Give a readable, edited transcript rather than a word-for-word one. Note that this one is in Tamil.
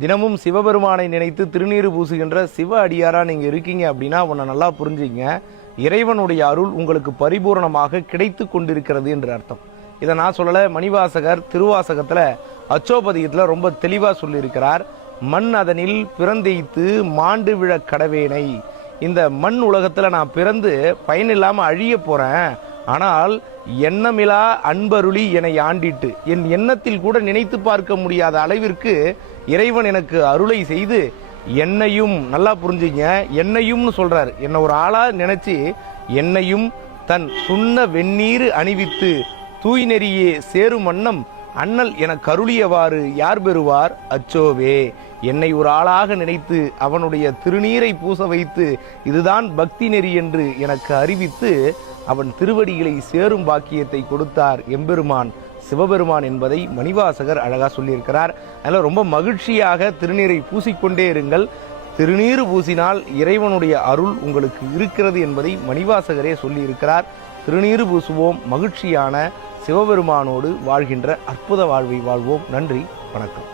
தினமும் சிவபெருமானை நினைத்து திருநீறு பூசுகின்ற சிவ அடியாரா நீங்க இருக்கீங்க அப்படின்னா உன்னை நல்லா புரிஞ்சுங்க. இறைவனுடைய அருள் உங்களுக்கு பரிபூர்ணமாக கிடைத்து கொண்டிருக்கிறது என்று அர்த்தம். இதை நான் சொல்லலை, மணிவாசகர் திருவாசகத்தில் அச்சோபதியத்தில் ரொம்ப தெளிவாக சொல்லியிருக்கிறார். மண் அதனில் பிறந்தெய்த்து மாண்டு விழ கடவேனை. இந்த மண் உலகத்தில் நான் பிறந்து பயனில்லாமல் அழிய போகிறேன், ஆனால் எண்ணமிலா அன்பருளி என்னை ஆண்டிட்டு என் எண்ணத்தில் கூட நினைத்து பார்க்க முடியாத அளவிற்கு இறைவன் எனக்கு அருளை செய்து என்னையும், நல்லா புரிஞ்சுங்க, என்னையும்னு சொல்றார். என்னை ஒரு ஆளா நினைச்சு என்னையும் தன் சுண்ண வெந்நீர் அணிவித்து தூய் நெறியே சேரும் வண்ணம் அண்ணல் என கருளியவாறு யார் பெறுவார் அச்சோவே. என்னை ஒரு ஆளாக நினைத்து அவனுடைய திருநீரை பூச வைத்து இதுதான் பக்தி நெறி என்று எனக்கு அறிவித்து அவன் திருவடிகளை சேரும் பாக்கியத்தை கொடுத்தார் எம்பெருமான் சிவபெருமான் என்பதை மணிவாசகர் அழகா சொல்லியிருக்கிறார். அதனால் ரொம்ப மகிழ்ச்சியாக திருநீரை பூசிக்கொண்டே இருங்கள். திருநீறு பூசினால் இறைவனுடைய அருள் உங்களுக்கு இருக்கிறது என்பதை மணிவாசகரே சொல்லியிருக்கிறார். திருநீறு பூசுவோம், மகிழ்ச்சியான சிவபெருமானோடு வாழ்கின்ற அற்புத வாழ்வை வாழ்வோம். நன்றி, வணக்கம்.